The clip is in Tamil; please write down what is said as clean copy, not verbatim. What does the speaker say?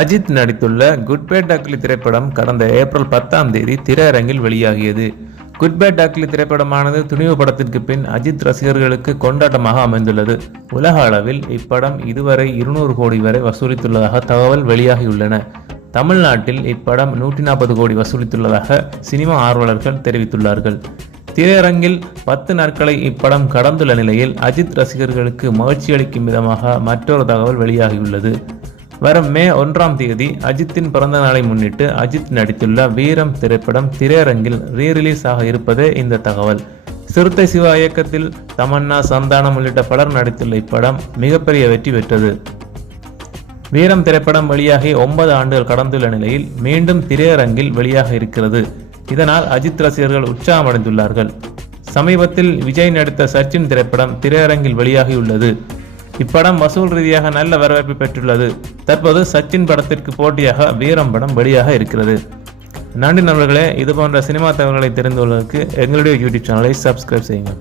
அஜித் நடித்துள்ள குட் பேட் அக்லி திரைப்படம் கடந்த ஏப்ரல் 10ஆம் தேதி திரையரங்கில் வெளியாகியது. குட் பேட் அக்லி திரைப்படமானது துணிவு படத்திற்கு பின் அஜித் ரசிகர்களுக்கு கொண்டாட்டமாக அமைந்துள்ளது. உலக அளவில் இப்படம் இதுவரை 200 கோடி வரை வசூலித்துள்ளதாக தகவல் வெளியாகியுள்ளன. தமிழ்நாட்டில் இப்படம் 140 கோடி வசூலித்துள்ளதாக சினிமா ஆர்வலர்கள் தெரிவித்துள்ளார்கள். திரையரங்கில் 10 நாட்களை இப்படம் கடந்துள்ள நிலையில் அஜித் ரசிகர்களுக்கு மகிழ்ச்சியளிக்கும் விதமாக மற்றொரு தகவல் வெளியாகியுள்ளது. வரும் மே 1ஆம் தேதி அஜித்தின் பிறந்த நாளை முன்னிட்டு அஜித் நடித்துள்ள வீரம் திரைப்படம் திரையரங்கில் ரீரிலீஸ் ஆக இருப்பதே இந்த தகவல். சிறுத்தை சிவா இயக்கத்தில் தமன்னா, சந்தானம் உள்ளிட்ட பலர் நடித்துள்ள இப்படம் மிகப்பெரிய வெற்றி பெற்றது. வீரம் திரைப்படம் வெளியாகி 9 ஆண்டுகள் கடந்துள்ள நிலையில் மீண்டும் திரையரங்கில் வெளியாக இருக்கிறது. இதனால் அஜித் ரசிகர்கள் உற்சாகமடைந்துள்ளார்கள். சமீபத்தில் விஜய் நடித்த சச்சின் திரைப்படம் திரையரங்கில் வெளியாகியுள்ளது. இப்படம் வசூல் ரீதியாக நல்ல வரவேற்பு பெற்றுள்ளது. தற்போது சச்சின் படத்திற்கு போட்டியாக வீரம் படம் வெளியாக இருக்கிறது. நன்றி நண்பர்களே, இதுபோன்ற சினிமா தகவல்களை தெரிந்து கொள்வதற்கு எங்களுடைய யூடியூப் சேனலை சப்ஸ்கிரைப் செய்யுங்கள்.